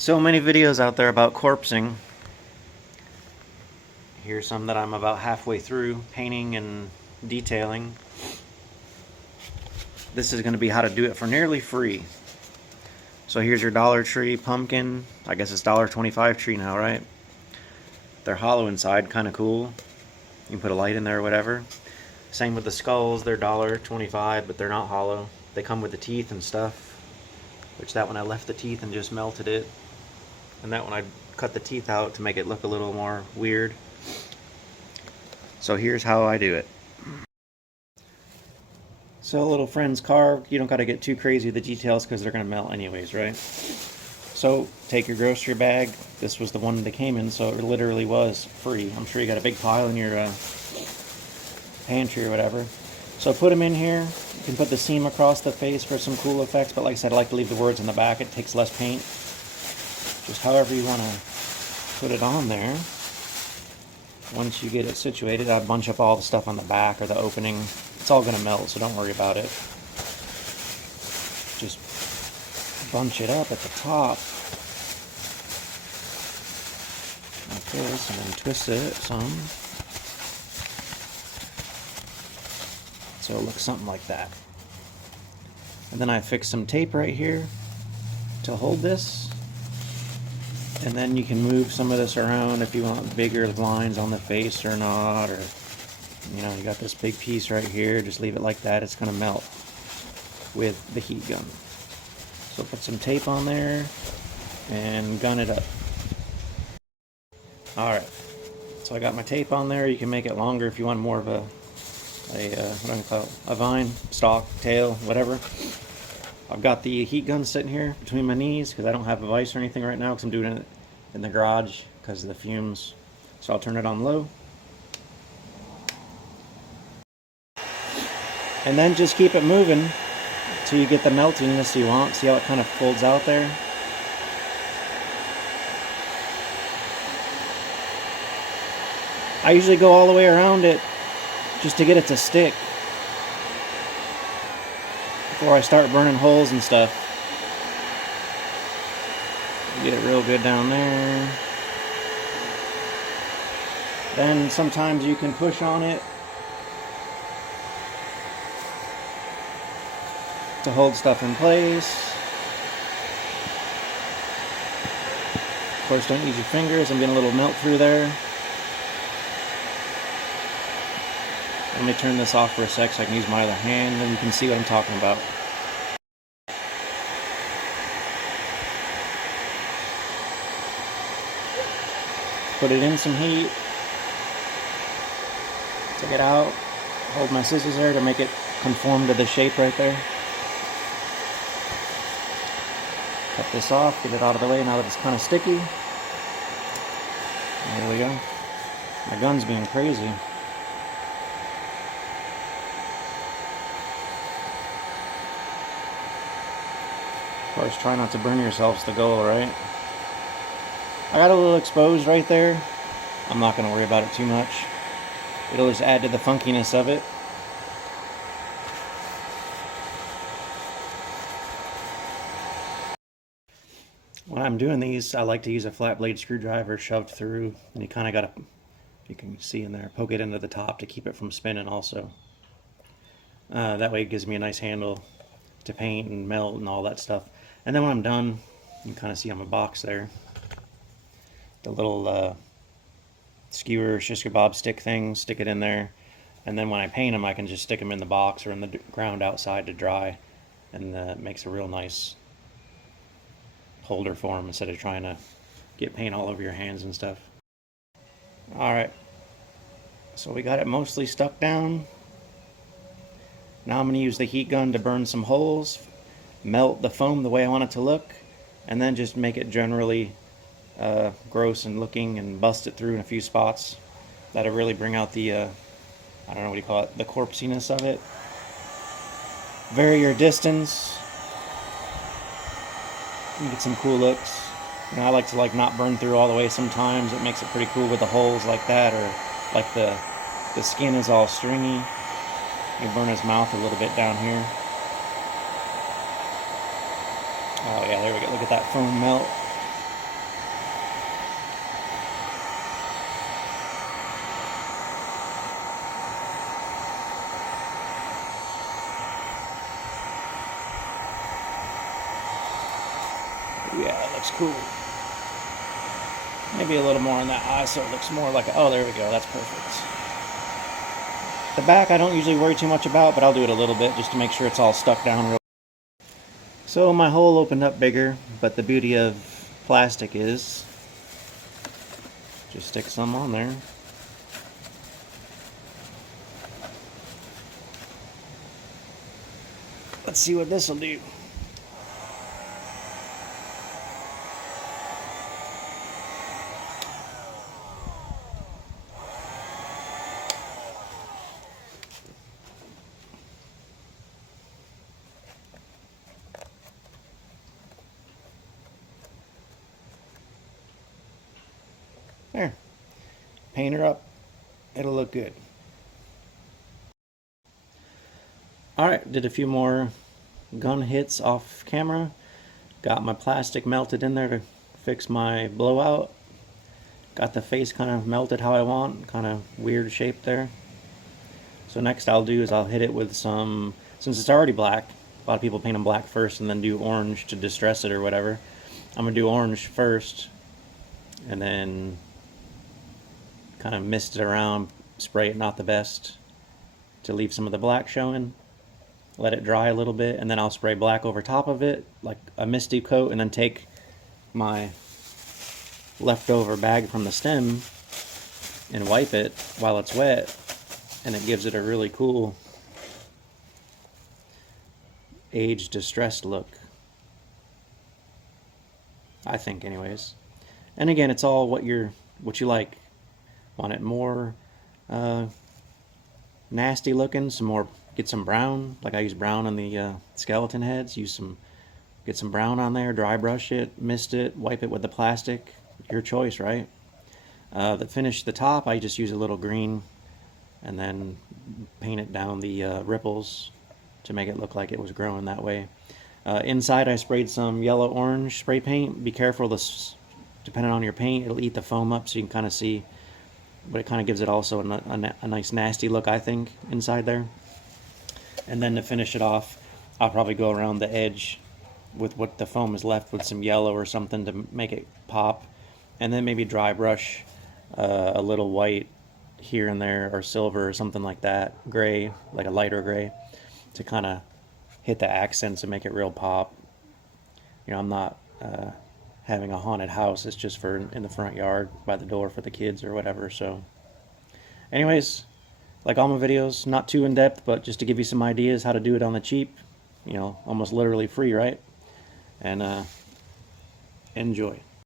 So many videos out there about corpsing. Here's some that I'm about halfway through painting and detailing. This is going to be how to do it for nearly free. So here's your Dollar Tree pumpkin. I guess it's $1.25 tree now, right? They're hollow inside, kind of cool. You can put a light in there or whatever. Same with the skulls. They're $1.25, but they're not hollow. They come with the teeth and stuff. Which that one I left the teeth and just melted it. And that one I cut the teeth out to make it look a little more weird. So here's how I do it. So a little friend's carved. You don't got to get too crazy with the details because they're going to melt anyways, right? So take your grocery bag. This was the one that came in, so it literally was free. I'm sure you got a big pile in your pantry or whatever. So put them in here. You can put the seam across the face for some cool effects, but like I said, I like to leave the words in the back. It takes less paint. Just however you want to put it on there. Once you get it situated, I bunch up all the stuff on the back or the opening. It's all going to melt, so don't worry about it. Just bunch it up at the top like this, and then twist it some so it looks something like that. And then I fix some tape right here to hold this. And then you can move some of this around if you want bigger lines on the face or not, or you know, you got this big piece right here, just leave it like that. It's going to melt with the heat gun. So put some tape on there and gun it up. Alright, so I got my tape on there. You can make it longer if you want more of a what do I call it? A vine, stalk, tail, whatever. I've got the heat gun sitting here between my knees because I don't have a vise or anything right now because I'm doing it in the garage because of the fumes. So I'll turn it on low. And then just keep it moving until you get the meltiness you want. See how it kind of folds out there? I usually go all the way around it just to get it to stick before I start burning holes and stuff. Get it real good down there. Then sometimes you can push on it to hold stuff in place. Of course, don't use your fingers. I'm getting a little melt through there. Let me turn this off for a sec so I can use my other hand, and you can see what I'm talking about. Put it in some heat. Take it out. Hold my scissors there to make it conform to the shape right there. Cut this off, get it out of the way now that it's kind of sticky. There we go. My gun's being crazy. Of course, try not to burn yourselves the goal, right? I got a little exposed right there. I'm not going to worry about it too much. It'll just add to the funkiness of it. When I'm doing these, I like to use a flat blade screwdriver shoved through, and you kind of got to, you can see in there, poke it into the top to keep it from spinning also. That way it gives me a nice handle to paint and melt and all that stuff. And then when I'm done, you can kind of see on my box there, the little skewer shish kebab stick thing, stick it in there. And then when I paint them, I can just stick them in the box or in the ground outside to dry. And it makes a real nice holder for them instead of trying to get paint all over your hands and stuff. Alright, so we got it mostly stuck down. Now I'm going to use the heat gun to burn some holes, melt the foam the way I want it to look, and then just make it generally gross and looking and bust it through in a few spots. That'll really bring out the, I don't know what you call it, the corpsiness of it. Vary your distance. You get some cool looks. You know, I like to not burn through all the way sometimes. It makes it pretty cool with the holes like that, or like the skin is all stringy. You burn his mouth a little bit down here. Oh yeah, there we go. Look at that foam melt. Yeah, it looks cool. Maybe a little more on that eye so it looks more like a, oh, there we go, that's perfect. The back I don't usually worry too much about, but I'll do it a little bit just to make sure it's all stuck down real. So my hole opened up bigger, but the beauty of plastic is just stick some on there. Let's see what this will do. There. Paint her up. It'll look good. Alright, did a few more gun hits off camera. Got my plastic melted in there to fix my blowout. Got the face kind of melted how I want. Kind of weird shape there. So next I'll do is I'll hit it with some, since it's already black, a lot of people paint them black first and then do orange to distress it or whatever. I'm going to do orange first and then kind of mist it around, spray it not the best to leave some of the black showing. Let it dry a little bit and then I'll spray black over top of it like a misty coat, and then take my leftover bag from the stem and wipe it while it's wet, and it gives it a really cool aged distressed look, I think, anyways. And again, it's all what you like. Want it more nasty looking, some more, get some brown, like I use brown on the skeleton heads, get some brown on there, dry brush it, mist it, wipe it with the plastic, your choice, right? To finish the top, I just use a little green and then paint it down the ripples to make it look like it was growing that way. Inside I sprayed some yellow-orange spray paint. Be careful, depending on your paint, it'll eat the foam up so you can kind of see, but it kind of gives it also a nice nasty look, I think, inside there. And then to finish it off, I'll probably go around the edge with what the foam is left with some yellow or something to make it pop, and then maybe dry brush a little white here and there, or silver or something like that, gray, like a lighter gray, to kind of hit the accents and make it real pop. You know, I'm not having a haunted house, it's just for in the front yard by the door for the kids or whatever. So anyways, like all my videos, not too in depth, but just to give you some ideas how to do it on the cheap, you know, almost literally free, right? And enjoy.